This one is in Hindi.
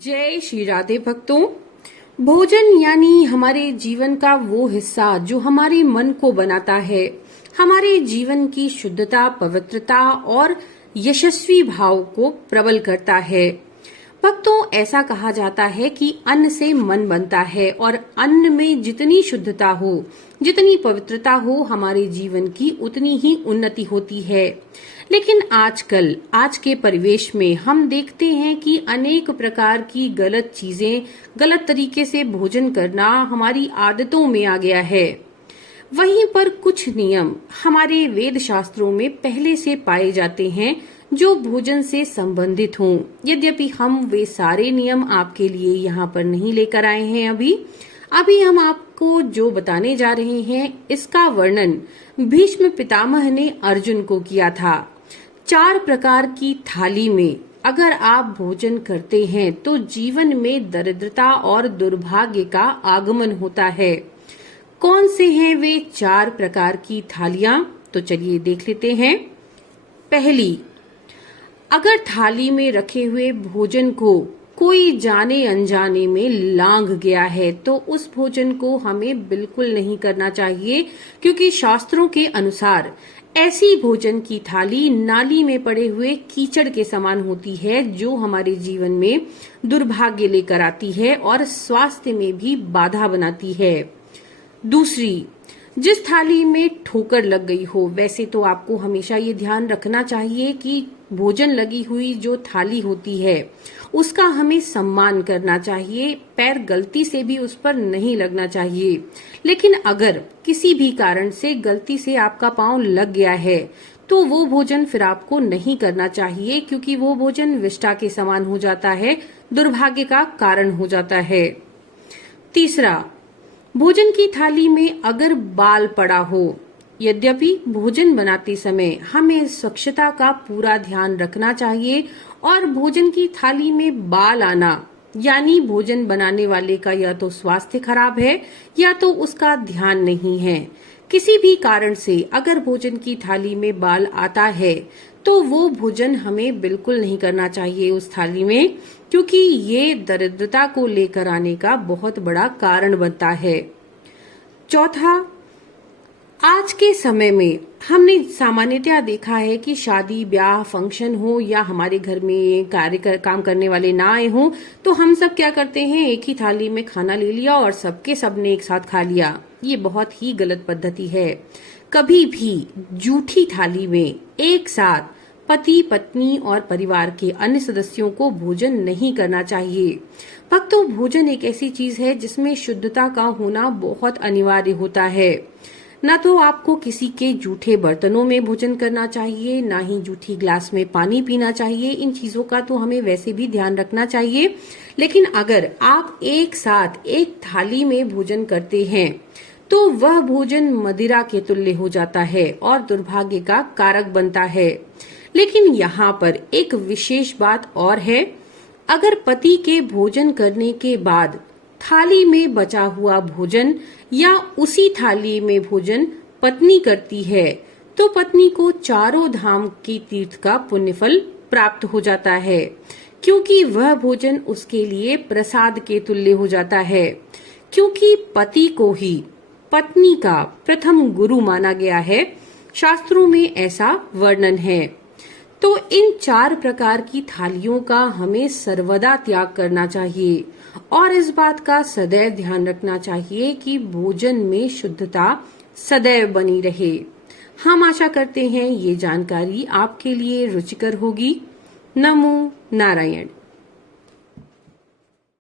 जय श्री राधे भक्तों। भोजन यानी हमारे जीवन का वो हिस्सा जो हमारे मन को बनाता है, हमारे जीवन की शुद्धता, पवित्रता और यशस्वी भाव को प्रबल करता है। भक्तों, ऐसा कहा जाता है कि अन्न से मन बनता है और अन्न में जितनी शुद्धता हो, जितनी पवित्रता हो, हमारे जीवन की उतनी ही उन्नति होती है। लेकिन आजकल आज के परिवेश में हम देखते हैं कि अनेक प्रकार की गलत चीजें, गलत तरीके से भोजन करना हमारी आदतों में आ गया है। वहीं पर कुछ नियम हमारे वेद शास्त्रों में पहले से पाए जाते हैं जो भोजन से संबंधित हों। यद्यपि हम वे सारे नियम आपके लिए यहाँ पर नहीं लेकर आए हैं। अभी हम आपको जो बताने जा रहे हैं, इसका वर्णन भीष्म पितामह ने अर्जुन को किया था। 4 प्रकार की थाली में अगर आप भोजन करते हैं तो जीवन में दरिद्रता और दुर्भाग्य का आगमन होता है। कौन से हैं वे 4 प्रकार की थालियां? तो चलिए देख लेते हैं। पहली, अगर थाली में रखे हुए भोजन को कोई जाने अनजाने में लांघ गया है तो उस भोजन को हमें बिल्कुल नहीं करना चाहिए, क्योंकि शास्त्रों के अनुसार ऐसी भोजन की थाली नाली में पड़े हुए कीचड़ के समान होती है, जो हमारे जीवन में दुर्भाग्य लेकर आती है और स्वास्थ्य में भी बाधा बनाती है। दूसरी, जिस थाली में ठोकर लग गई हो, वैसे तो आपको हमेशा ये ध्यान रखना चाहिए कि भोजन लगी हुई जो थाली होती है उसका हमें सम्मान करना चाहिए। पैर गलती से भी उस पर नहीं लगना चाहिए। लेकिन अगर किसी भी कारण से गलती से आपका पांव लग गया है तो वो भोजन फिर आपको नहीं करना चाहिए, क्योंकि वो भोजन विष्ठा के समान हो जाता है, दुर्भाग्य का कारण हो जाता है। तीसरा, भोजन की थाली में अगर बाल पड़ा हो, यद्यपि भोजन बनाते समय हमें स्वच्छता का पूरा ध्यान रखना चाहिए और भोजन की थाली में बाल आना यानी भोजन बनाने वाले का या तो स्वास्थ्य खराब है या तो उसका ध्यान नहीं है। किसी भी कारण से अगर भोजन की थाली में बाल आता है तो वो भोजन हमें बिल्कुल नहीं करना चाहिए उस थाली में, क्योंकि ये दरिद्रता को लेकर आने का बहुत बड़ा कारण बनता है। चौथा, आज के समय में हमने सामान्यतया देखा है कि शादी ब्याह फंक्शन हो या हमारे घर में काम करने वाले ना आए हों तो हम सब क्या करते हैं, एक ही थाली में खाना ले लिया और सबने एक साथ खा लिया। ये बहुत ही गलत पद्धति है। कभी भी जूठी थाली में एक साथ पति पत्नी और परिवार के अन्य सदस्यों को भोजन नहीं करना चाहिए। भक्तों, भोजन एक ऐसी चीज है जिसमें शुद्धता का होना बहुत अनिवार्य होता है। ना तो आपको किसी के जूठे बर्तनों में भोजन करना चाहिए, ना ही जूठी ग्लास में पानी पीना चाहिए। इन चीजों का तो हमें वैसे भी ध्यान रखना चाहिए। लेकिन अगर आप एक साथ एक थाली में भोजन करते हैं तो वह भोजन मदिरा के तुल्य हो जाता है और दुर्भाग्य का कारक बनता है। लेकिन यहाँ पर एक विशेष बात और है। अगर पति के भोजन करने के बाद थाली में बचा हुआ भोजन या उसी थाली में भोजन पत्नी करती है तो पत्नी को चारों धाम की तीर्थ का पुण्यफल प्राप्त हो जाता है, क्योंकि वह भोजन उसके लिए प्रसाद के तुल्य हो जाता है। क्योंकि पति को ही पत्नी का प्रथम गुरु माना गया है, शास्त्रों में ऐसा वर्णन है। तो इन 4 प्रकार की थालियों का हमें सर्वदा त्याग करना चाहिए और इस बात का सदैव ध्यान रखना चाहिए कि भोजन में शुद्धता सदैव बनी रहे। हम आशा करते हैं ये जानकारी आपके लिए रुचिकर होगी। नमो नारायण।